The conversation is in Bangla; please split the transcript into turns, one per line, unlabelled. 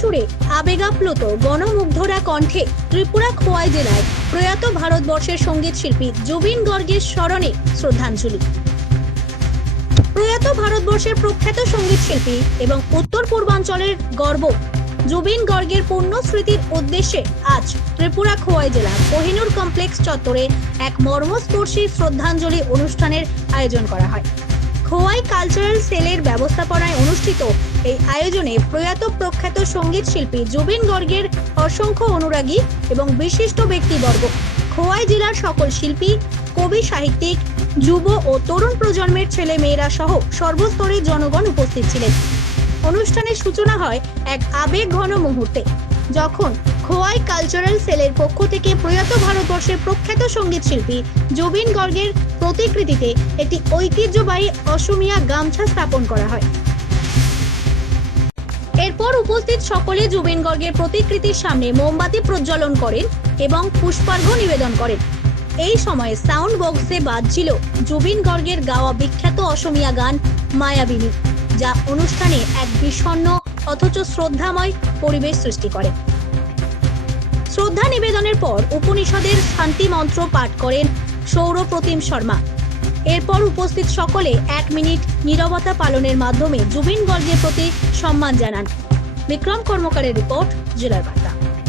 জুড়ে আবেগাপ্লুত গণমুগ্ধরা কণ্ঠে ত্রিপুরা খোয়াই জেলায় প্রয়াত ভারতবর্ষের সংগীত শিল্পী জুবিন গর্গের স্মরণে শ্রদ্ধাঞ্জলি। প্রয়াত ভারতবর্ষের প্রখ্যাত সংগীত শিল্পী এবং উত্তর পূর্বাঞ্চলের গর্ব। জুবিন গর্গের পূর্ণ স্মৃতির উদ্দেশ্যে আজ ত্রিপুরা খোয়াই জেলা কোহিনুর কমপ্লেক্স চত্বরে এক মর্মস্পর্শী শ্রদ্ধাঞ্জলি অনুষ্ঠানের আয়োজন করা হয়। খোয়াই কালচারাল সেলের ব্যবস্থাপনায় অনুষ্ঠিত এই আয়োজনে প্রয়াত প্রখ্যাত সংগীত শিল্পী জুবিন গর্গের অসংখ্য অনুরাগী এবং বিশিষ্ট ব্যক্তিবর্গ। খোয়াই জেলার সকল শিল্পী, কবি সাহিত্যিক, যুব ও তরুণ প্রজন্মের ছেলে মেয়েরা সহ সর্বস্তরের জনগণ উপস্থিত ছিলেন। অনুষ্ঠানের সূচনা হয় এক আবেগ ঘন মুহূর্তে, যখন খোয়াই কালচারাল সেলের পক্ষ থেকে প্রয়াত ভারতবর্ষের প্রখ্যাত সংগীত শিল্পী জুবিন গর্গের প্রতিকৃতিতে একটি ঐতিহ্যবাহী অসমিয়া গামছা স্থাপন করা হয়। এরপর উপস্থিত সকলে জুবিন গর্গের প্রতিকৃতির সামনে মোমবাতি প্রজ্বলন করেন এবং পুষ্পার্ঘ নিবেদন করেন। এই সময়ে সাউন্ড বক্সে বাজছিল জুবিন গর্গের গাওয়া বিখ্যাত অসমিয়া গান মায়াবিনী, যা অনুষ্ঠানে এক বিষণ্ণ অথচ শ্রদ্ধাময় পরিবেশ সৃষ্টি করে। শ্রদ্ধা নিবেদনের পর উপনিষদের শান্তি মন্ত্র পাঠ করেন সৌরপ্রতিম শর্মা। এরপর উপস্থিত সকলে এক মিনিট নিরবতা পালনের মাধ্যমে জুবিন গর্গের প্রতি সম্মান জানান। বিক্রম কর্মকারের রিপোর্ট জেলার বার্তা।